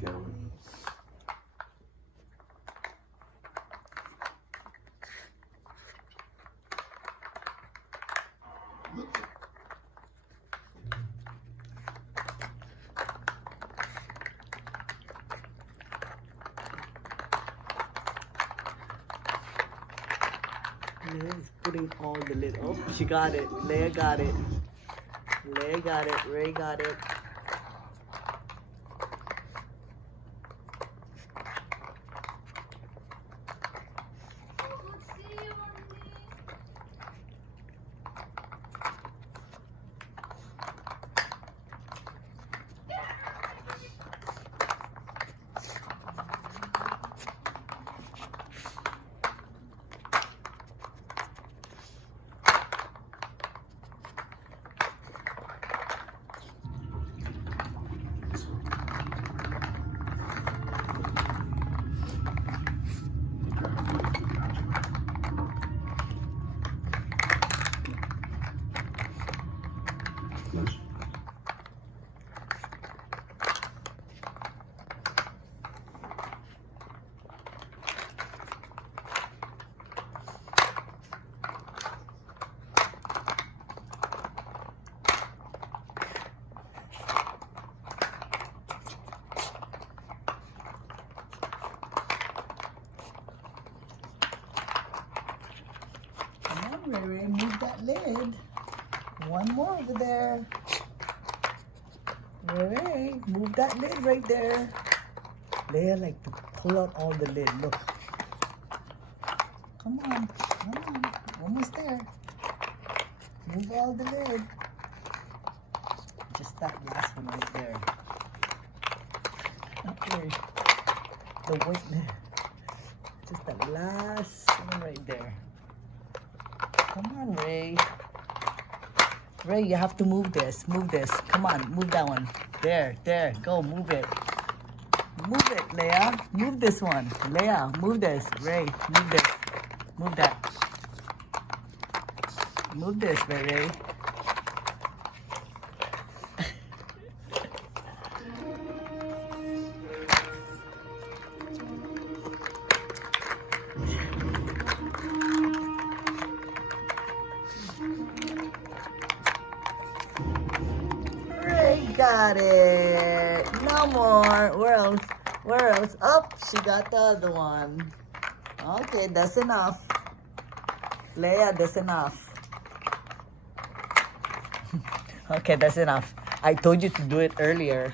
Gentlemen. Leia's putting all the lid. Oh, she got it. Leia got it. Leia got it. Rey got it. Lunch. Come on, Rey, move that lid. One more over there. Rey, move that lid right there. Leia like to pull out all the lid. Look. Come on, come on. Almost there. Move all the lid. Just that last one right there. Okay. The white lid. Just that last one right there. Come on, Rey. Rey, you have to move this. Move this. Come on, move that one. There, there. Go, move it. Move it, Leia. Move this one. Leia, move this. Rey, move this. Move that. Move this, Rey. Rey got it. No more. Where else? Where else? Oh, she got the other one. Okay, that's enough. Leia, that's enough. Okay, that's enough. I told you to do it earlier.